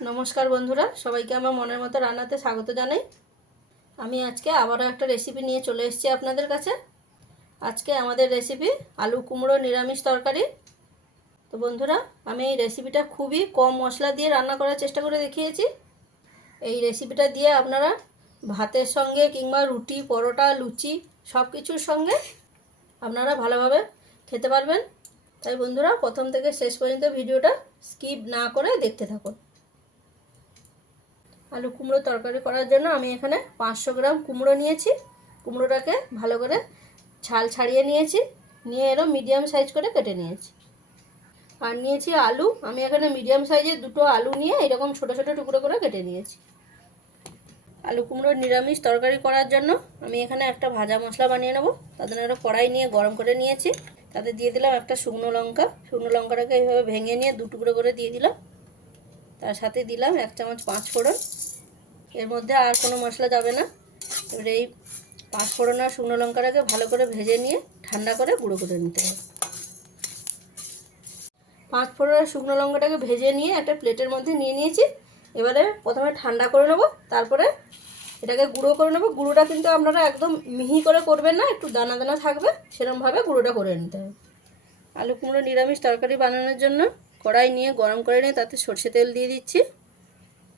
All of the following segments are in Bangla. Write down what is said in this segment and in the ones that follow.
নমস্কার বন্ধুরা, সবাইকে আমার মনের মতো রান্নাতে স্বাগত জানাই। আমি আজকে আবারও একটা রেসিপি নিয়ে চলে এসেছি আপনাদের কাছে। আজকে আমাদের রেসিপি আলু কুমড়ো নিরামিষ তরকারি। তো বন্ধুরা, আমি এই রেসিপিটা খুবই কম মশলা দিয়ে রান্না করার চেষ্টা করে দেখিয়েছি। এই রেসিপিটা দিয়ে আপনারা ভাতের সঙ্গে কিংবা রুটি, পরোটা, লুচি সব কিছুর সঙ্গে আপনারা ভালোভাবে খেতে পারবেন। তাই বন্ধুরা, প্রথম থেকে শেষ পর্যন্ত ভিডিওটা স্কিপ না করে দেখতে থাকুন। আলু কুমড়ো তরকারি করার জন্য আমি এখানে পাঁচশো গ্রাম কুমড়ো নিয়েছি। কুমড়োটাকে ভালো করে ছাল ছাড়িয়ে নিয়েছি। নিয়ে এরম মিডিয়াম সাইজ করে কেটে নিয়েছি। আর নিয়েছি আলু। আমি এখানে মিডিয়াম সাইজের দুটো আলু নিয়ে এরকম ছোটো ছোটো টুকরো করে কেটে নিয়েছি। আলু কুমড়োর নিরামিষ তরকারি করার জন্য আমি এখানে একটা ভাজা মশলা বানিয়ে নেব। তার জন্য একটা কড়াই নিয়ে গরম করে নিয়েছি। তাতে দিয়ে দিলাম একটা শুকনো লঙ্কা। শুকনো লঙ্কাটাকে এইভাবে ভেঙে নিয়ে দু টুকরো করে দিয়ে দিলাম। তার সাথে দিলাম এক চামচ পাঁচ ফোড়ন এর মধ্যে আর কোনো মশলা যাবে না। এবার এই পাঁচ ফোড়ন আর শুকনো লঙ্কাটাকে ভালো করে ভেজে নিয়ে ঠান্ডা করে গুঁড়ো করে নিতে হবে। পাঁচ ফোড়ন আর শুকনো লঙ্কাটাকে ভেজে নিয়ে একটা প্লেটের মধ্যে নিয়ে নিয়েছি। এবারে প্রথমে ঠান্ডা করে নেব, তারপরে এটাকে গুঁড়ো করে নেব। গুঁড়োটা কিন্তু আপনারা একদম মিহি করে করবেন না, একটু দানা দানা থাকবে সেরকমভাবে গুঁড়োটা করে নিতে হবে। আলু কুমড়ো নিরামিষ তরকারি বানানোর জন্য কড়াই নিয়ে গরম করে নিয়ে তাতে সর্ষে তেল দিয়ে দিচ্ছি।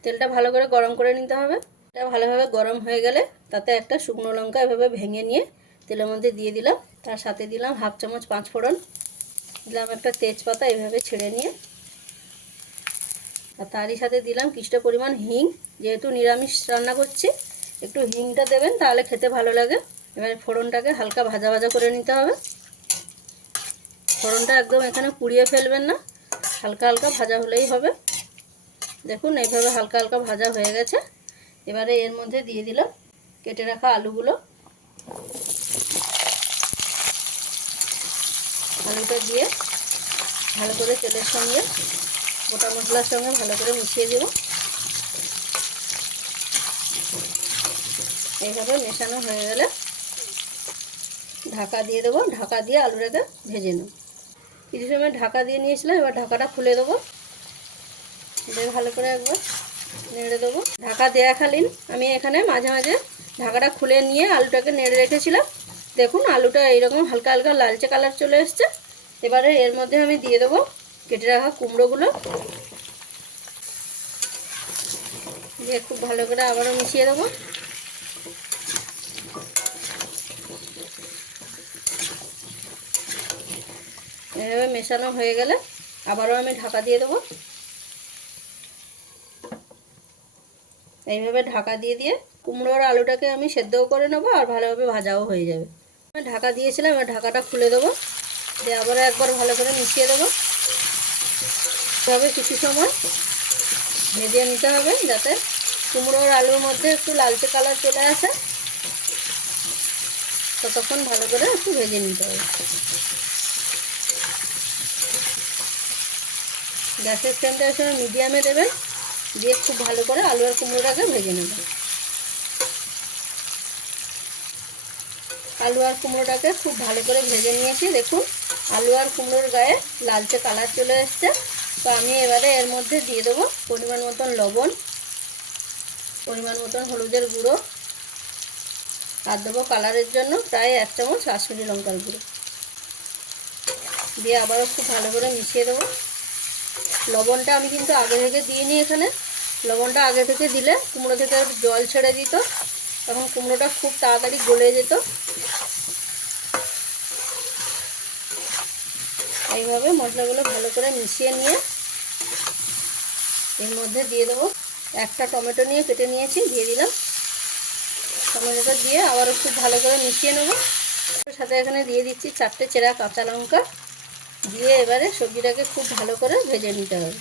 তেলটা ভালো করে গরম করে নিতে হবে। এটা ভালোভাবে গরম হয়ে গেলে তাতে একটা শুকনো লঙ্কা এভাবে ভেঙে নিয়ে তেলের মধ্যে দিয়ে দিলাম। তার সাথে দিলাম হাফ চামচ পাঁচ ফোড়ন। দিলাম একটা তেজপাতা এভাবে ছেড়ে নিয়ে। আর তারই সাথে দিলাম কিছুটা পরিমাণ হিং। যেহেতু নিরামিষ রান্না করছি, একটু হিংটা দেবেন তাহলে খেতে ভালো লাগে। এবার ফোড়নটাকে হালকা ভাজা ভাজা করে নিতে হবে। ফোড়নটা একদম এখানে পুড়িয়ে ফেলবেন না। হালকা হালকা ভাজা হলেই হবে। দেখুন, এইভাবে হালকা হালকা ভাজা হয়ে গেছে। এবারে এর মধ্যে দিয়ে দিলাম কেটে রাখা আলুগুলো। আলুটা দিয়ে ভালো করে তেলের সঙ্গে, গোটা মশলার সঙ্গে ভালো করে মিশিয়ে দেব। এইভাবে মেশানো হয়ে গেলে ঢাকা দিয়ে দেবো। ঢাকা দিয়ে আলুটাকে ভেজে নেব। কিছু সময় ঢাকা দিয়ে নিয়েছিলাম, এবার ঢাকাটা খুলে দেবো। দিয়ে ভালো করে একবার নেড়ে দেবো। ঢাকা দেওয়াকালীন আমি এখানে মাঝে মাঝে ঢাকাটা খুলে নিয়ে আলুটাকে নেড়ে রেখেছিলাম। দেখুন, আলুটা এইরকম হালকা হালকা লালচে কালার চলে এসছে। এবারে এর মধ্যে আমি দিয়ে দেবো কেটে রাখা কুমড়োগুলো। দিয়ে খুব ভালো করে আবারও মিশিয়ে দেবো। এভাবে মেশানো হয়ে গেলে আবারও আমি ঢাকা দিয়ে দেবো। এইভাবে ঢাকা দিয়ে দিয়ে কুমড়োর আলুটাকে আমি সেদ্ধও করে নেব আর ভালোভাবে ভাজাও হয়ে যাবে। আমি ঢাকা দিয়েছিলাম, এবার ঢাকাটা খুলে দেবো। দিয়ে আবারও একবার ভালো করে মিশিয়ে দেবো। এভাবে কিছু সময় ভেজে নিতে হবে যাতে কুমড়োর আলুর মধ্যে একটু লালচে কালার চলে আসে। ততক্ষণ ভালো করে একটু ভেজে নিতে হবে। গ্যাসের ফ্লেমটা সময় মিডিয়ামে দেবেন, দিয়ে খুব ভালো করে আলু আর কুমড়োটাকে ভেজে নেবেন আলু আর কুমড়োটাকে খুব ভালো করে ভেজে নিয়েছি, দেখুন, আলু আর কুমড়োর গায়ে লালচে কালার চলে এসছে। তো আমি এবারে এর মধ্যে দিয়ে দেবো পরিমাণ মতন লবণ, পরিমাণ মতন হলুদের গুঁড়ো, আর দেবো কালারের জন্য প্রায় এক চামচ কাশ্মীরি লঙ্কার গুঁড়ো। দিয়ে আবারও খুব ভালো করে মিশিয়ে দেবো। লবণটা আমি কিন্তু আগে থেকে দিয়ে নিই এখানে। লবণটা আগে থেকে দিলে কুমড়ো থেকে জল ছেড়ে দিত। তখন কুমড়োটা খুব তাড়াতাড়ি গলে যেত। এইভাবে মশলাগুলো ভালো করে মিশিয়ে নিয়ে এর মধ্যে দিয়ে দেবো। একটা টমেটো নিয়ে কেটে নিয়েছি, দিয়ে দিলাম। টমেটোটা দিয়ে আবারও খুব ভালো করে মিশিয়ে নেব। সাথে এখানে দিয়ে দিচ্ছি চারটে চেরা কাঁচা লঙ্কা। দিয়ে এবারে সবজিটাকে খুব ভালো করে ভেজে নিতে হবে।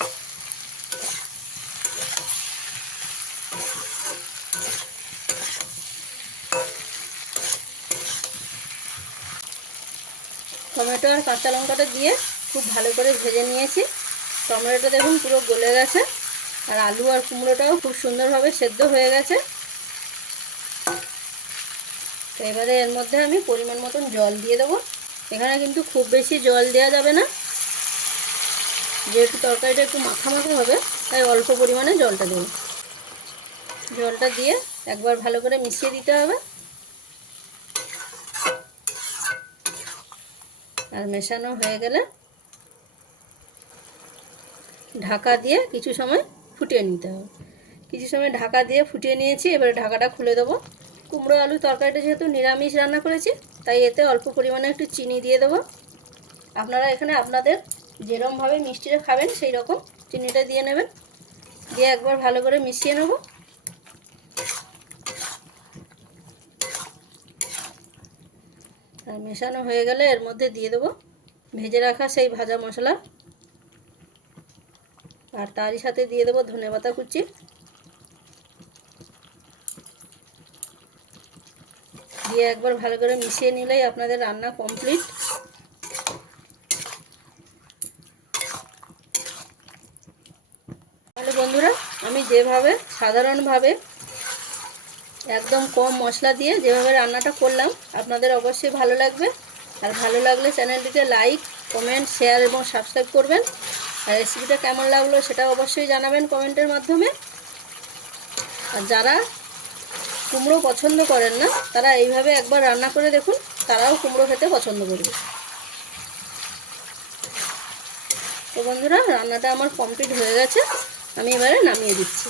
টমেটো আর কাঁচা লঙ্কাটা দিয়ে খুব ভালো করে ভেজে নিয়েছি। টমেটোটা দেখুন পুরো গলে গেছে আর আলু আর কুমড়োটাও খুব সুন্দরভাবে সেদ্ধ হয়ে গেছে। তো এবারে এর মধ্যে আমি পরিমাণ মতন জল দিয়ে দেবো। এখানে কিন্তু খুব বেশি জল দেওয়া যাবে না। যেহেতু তরকারিটা একটু মাখা মাখা হবে, তাই অল্প পরিমাণে জলটা দেবো। জলটা দিয়ে একবার ভালো করে মিশিয়ে দিতে হবে। আর মেশানো হয়ে গেলে ঢাকা দিয়ে কিছু সময় ফুটিয়ে নিতে হবে। কিছু সময় ঢাকা দিয়ে ফুটিয়ে নিয়েছি, এবারে ঢাকাটা খুলে দেবো। কুমড়ো আলু তরকারিটা যেহেতু নিরামিষ রান্না করেছি তাই এতে অল্প পরিমাণে একটু চিনি দিয়ে দেবো। আপনারা এখানে আপনাদের যেরমভাবে মিষ্টিটা খাবেন সেই রকম চিনিটা দিয়ে নেবেন। দিয়ে একবার ভালো করে মিশিয়ে নেব। আর মেশানো হয়ে গেলে এর মধ্যে দিয়ে দেবো ভেজে রাখা সেই ভাজা মশলা। আর তারই সাথে দিয়ে দেবো ধনে পাতা কুচি। দিয়ে একবার ভালো করে মিশিয়ে নিলেই আপনাদের রান্না কমপ্লিট তাহলে বন্ধুরা, আমি যেভাবে সাধারণভাবে একদম কম মশলা দিয়ে যেভাবে রান্নাটা করলাম, আপনাদের অবশ্যই ভালো লাগবে। আর ভালো লাগলে চ্যানেলটিতে লাইক কমেন্ট শেয়ার এবং সাবস্ক্রাইব করবেন। আর রেসিপিটা কেমন লাগল সেটা অবশ্যই জানাবেন কমেন্টের মাধ্যমে। আর যারা কুমড়ো পছন্দ করেন না। তারা এইভাবে একবার রান্না করে দেখুন, তারাও কুমড়ো খেতে পছন্দ করবে। তো বন্ধুরা, রান্নাটা আমার কমপ্লিট হয়ে গেছে। আমি এবারে নামিয়ে দিচ্ছি।